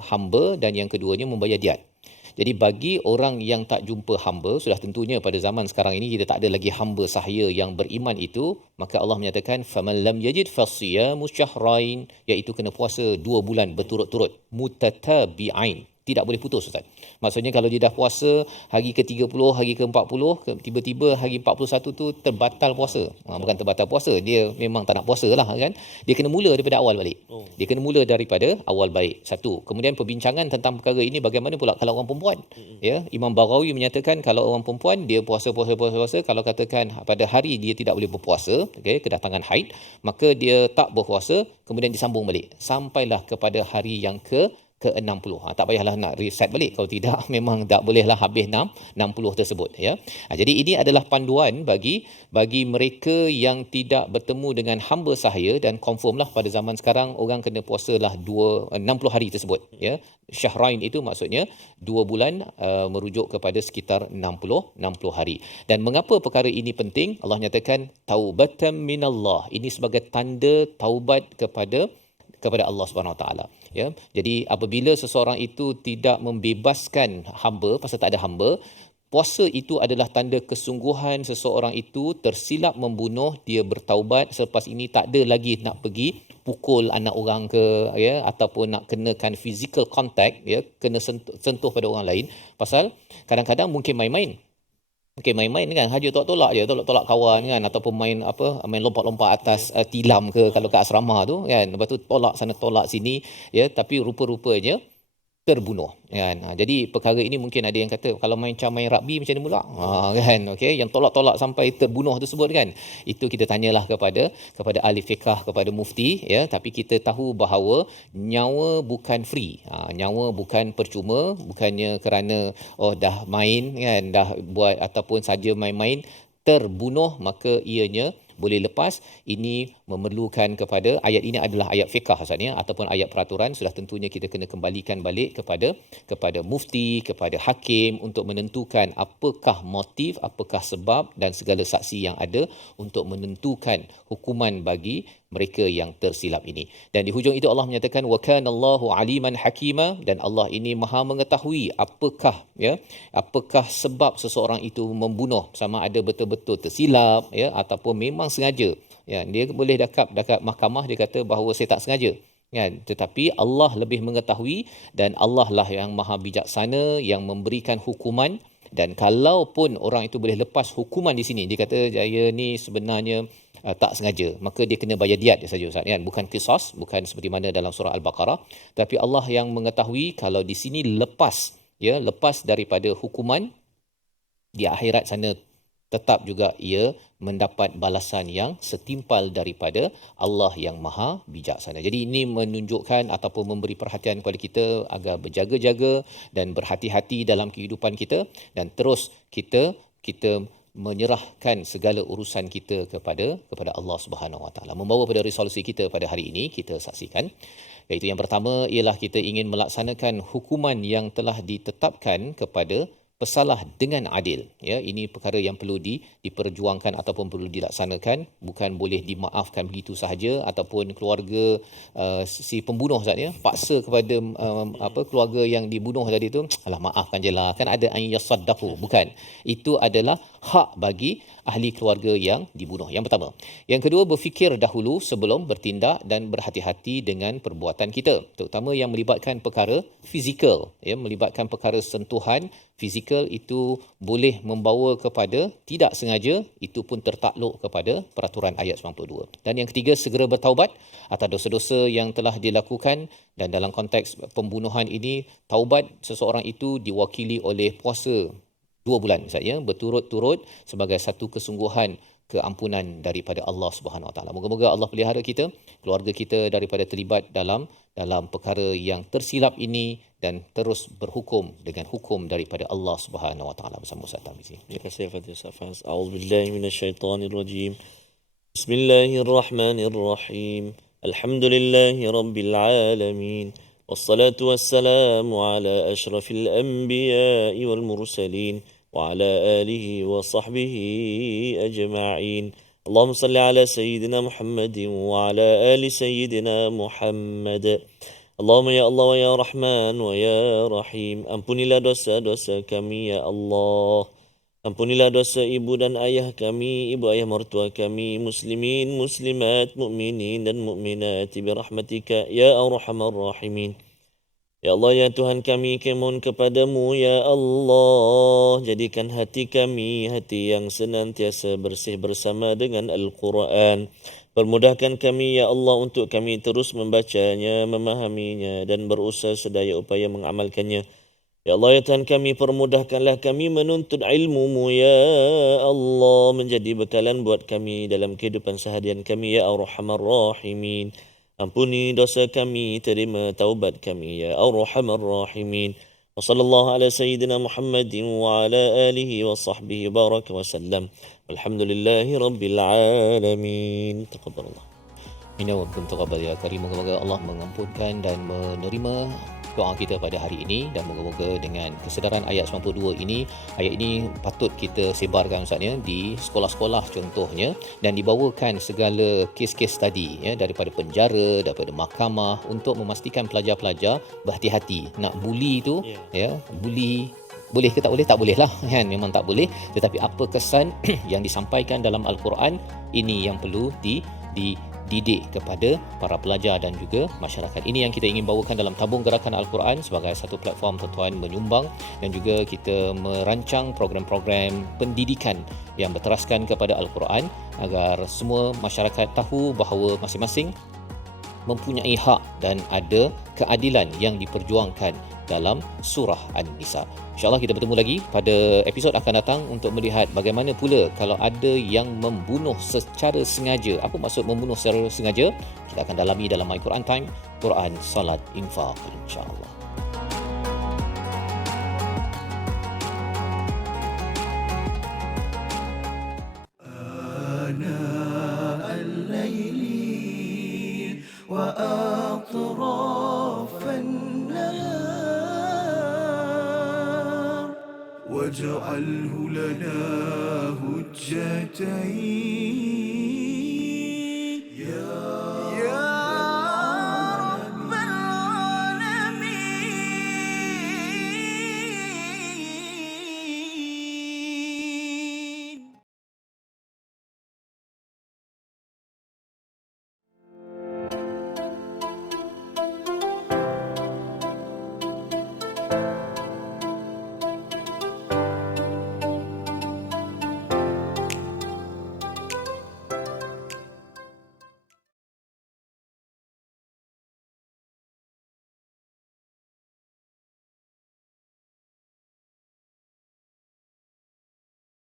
hamba dan yang keduanya membayar diat. Jadi bagi orang yang tak jumpa hamba, sudah tentunya pada zaman sekarang ini kita tak ada lagi hamba sahaya yang beriman itu, maka Allah menyatakan faman lam yajid fasiyamu syahrain, iaitu kena puasa 2 bulan berturut-turut mutatabi'ain. Tidak boleh putus Ustaz. Maksudnya kalau dia dah puasa hari ke-30, hari ke-40, tiba-tiba hari 41 tu terbatal puasa. Bukan terbatal puasa, dia memang tak nak puasa lah kan. Dia kena mula daripada awal balik. Dia kena mula daripada awal balik. Satu. Kemudian perbincangan tentang perkara ini bagaimana pula kalau orang perempuan. Ya, Imam Baghawi menyatakan kalau orang perempuan dia puasa, kalau katakan pada hari dia tidak boleh berpuasa, okey, kedatangan haid, maka dia tak berpuasa, kemudian disambung balik sampailah kepada hari yang ke-60. Tak payahlah nak reset balik. Kalau tidak memang tak bolehlah habis 60 tersebut ya. Jadi ini adalah panduan bagi mereka yang tidak bertemu dengan hamba sahaya, dan confirmlah pada zaman sekarang orang kena puasalah 60 hari tersebut ya. Syahrain itu maksudnya 2 bulan, merujuk kepada sekitar 60 hari. Dan mengapa perkara ini penting? Allah nyatakan taubatan minallah. Ini sebagai tanda taubat kepada Allah Subhanahu Wa Taala ya. Jadi apabila seseorang itu tidak membebaskan hamba pasal tak ada hamba, puasa itu adalah tanda kesungguhan seseorang itu tersilap membunuh, dia bertaubat, selepas ini tak ada lagi nak pergi pukul anak orang ke ya, ataupun nak kenakan physical contact ya, kena sentuh pada orang lain. Pasal kadang-kadang mungkin main-main kan, haja tolak-tolak je, tolak-tolak kawan kan, ataupun main lompat-lompat atas tilam ke kalau kat asrama tu kan, lepas tu tolak sana tolak sini ya, tapi rupa-rupanya terbunuh kan. Jadi perkara ini mungkin ada yang kata kalau main rugby macam mana pula kan, okey, yang tolak-tolak sampai terbunuh tersebut kan, itu kita tanyalah kepada ahli fiqh, kepada mufti ya. Tapi kita tahu bahawa nyawa bukan free, nyawa bukan percuma, bukannya kerana dah main kan, dah buat ataupun saja main-main terbunuh maka ianya boleh lepas. Ini memerlukan kepada ayat ini adalah ayat fiqh asalnya ataupun ayat peraturan. Sudah tentunya kita kena kembalikan balik kepada mufti, kepada hakim untuk menentukan apakah motif, apakah sebab dan segala saksi yang ada untuk menentukan hukuman bagi mereka yang tersilap ini. Dan di hujung itu Allah menyatakan wa kanallahu aliman hakima, dan Allah ini Maha mengetahui apakah sebab seseorang itu membunuh, sama ada betul-betul tersilap ya ataupun memang sengaja. Ya, dia boleh dekat mahkamah dia kata bahawa saya tak sengaja kan, tetapi Allah lebih mengetahui, dan Allah lah yang Maha bijaksana yang memberikan hukuman. Dan kalaupun orang itu boleh lepas hukuman di sini, dia kata saya ni sebenarnya tak sengaja, maka dia kena bayar diat saja Ustaz kan, bukan qisas, bukan seperti mana dalam surah Al-Baqarah. Tapi Allah yang mengetahui kalau di sini lepas daripada hukuman, di akhirat sana tetap juga ia mendapat balasan yang setimpal daripada Allah yang Maha bijaksana. Jadi ini menunjukkan ataupun memberi perhatian kepada kita agar berjaga-jaga dan berhati-hati dalam kehidupan kita, dan terus kita menyerahkan segala urusan kita kepada Allah Subhanahu Wa Taala. Membawa pada resolusi kita pada hari ini kita saksikan, iaitu yang pertama ialah kita ingin melaksanakan hukuman yang telah ditetapkan kepada pesalah dengan adil ya. Ini perkara yang perlu diperjuangkan ataupun perlu dilaksanakan, bukan boleh dimaafkan begitu sahaja ataupun keluarga si pembunuh Ustaz ya paksa kepada keluarga yang dibunuh tadi tu, alah maafkan jelah kan, ada an yasaddaqu, bukan, itu adalah hak bagi ahli keluarga yang dibunuh. Yang pertama. Yang kedua, berfikir dahulu sebelum bertindak dan berhati-hati dengan perbuatan kita, terutama yang melibatkan perkara fizikal ya, melibatkan perkara sentuhan fizikal, itu boleh membawa kepada tidak sengaja, itu pun tertakluk kepada peraturan ayat 92. Dan yang ketiga, segera bertaubat atas dosa-dosa yang telah dilakukan, dan dalam konteks pembunuhan ini taubat seseorang itu diwakili oleh puasa 2 bulan saja berturut-turut sebagai satu kesungguhan keampunan daripada Allah Subhanahu Wa Taala. Moga-moga Allah pelihara kita, keluarga kita daripada terlibat dalam perkara yang tersilap ini, dan terus berhukum dengan hukum daripada Allah Subhanahu Wa Taala. Bersama Ustaz Tamizi. Terima kasih Fadil Safas. A'udzubillahi minasyaitonirrajim. Bismillahirrahmanirrahim. Alhamdulillahi rabbil alamin. والصلاة والسلام على أشرف الأنبياء والمرسلين وعلى آله وصحبه أجمعين. اللهم صل على سيدنا محمد وعلى آل سيدنا محمد. Allahumma ya Allah wa ya Rahman wa ya Rahim. Ampunilah dosa-dosa kami ya Allah. Ampunilah dosa ibu dan ayah kami, ibu ayah mertua kami, muslimin, muslimat, mukminin dan mukminat birahmatika ya arhamar rahimin. Ya Allah, ya Tuhan kami, kemohon kepadamu, ya Allah, jadikan hati kami hati yang senantiasa bersih bersama dengan Al-Quran. Permudahkan kami, ya Allah, untuk kami terus membacanya, memahaminya, dan berusaha sedaya upaya mengamalkannya. Ya Allah, ya Tuhan kami, permudahkanlah kami menuntut ilmu-Mu, ya Allah, menjadi bekalan buat kami dalam kehidupan seharian kami, ya Arhamar Rahimin. Ampuni dosa kami, terima taubat kami, ya Arhamar Rahimin. Wa sallallahu ala sayyidina Muhammadin wa ala alihi wa sahbihi baraka wa sallam. Walhamdulillahi rabbil alamin. Taqabbalallah. Minna wa minkum taqabbal ya karim. Moga-moga Allah mengampunkan dan menerima doa kita pada hari ini, dan moga-moga dengan kesedaran ayat 92 ini, ayat ini patut kita sebarkan Ustaz ya di sekolah-sekolah contohnya, dan dibawakan segala kes-kes tadi ya, daripada penjara, daripada mahkamah, untuk memastikan pelajar-pelajar berhati-hati. Nak buli tu ya, buli boleh ke tak boleh? Tak boleh lah kan, memang tak boleh, tetapi apa kesan yang disampaikan dalam Al-Quran ini yang perlu dididik kepada para pelajar dan juga masyarakat. Ini yang kita ingin bawakan dalam tabung gerakan Al-Quran sebagai satu platform tuan-tuan menyumbang, dan juga kita merancang program-program pendidikan yang berteraskan kepada Al-Quran agar semua masyarakat tahu bahawa masing-masing mempunyai hak dan ada keadilan yang diperjuangkan dalam surah An-Nisa. InsyaAllah kita bertemu lagi pada episod akan datang untuk melihat bagaimana pula kalau ada yang membunuh secara sengaja. Apa maksud membunuh secara sengaja? Kita akan dalami dalam My Quran Time, Quran, Salat, Infaq, insyaAllah. وأطراف النهار واجعله لنا هجتين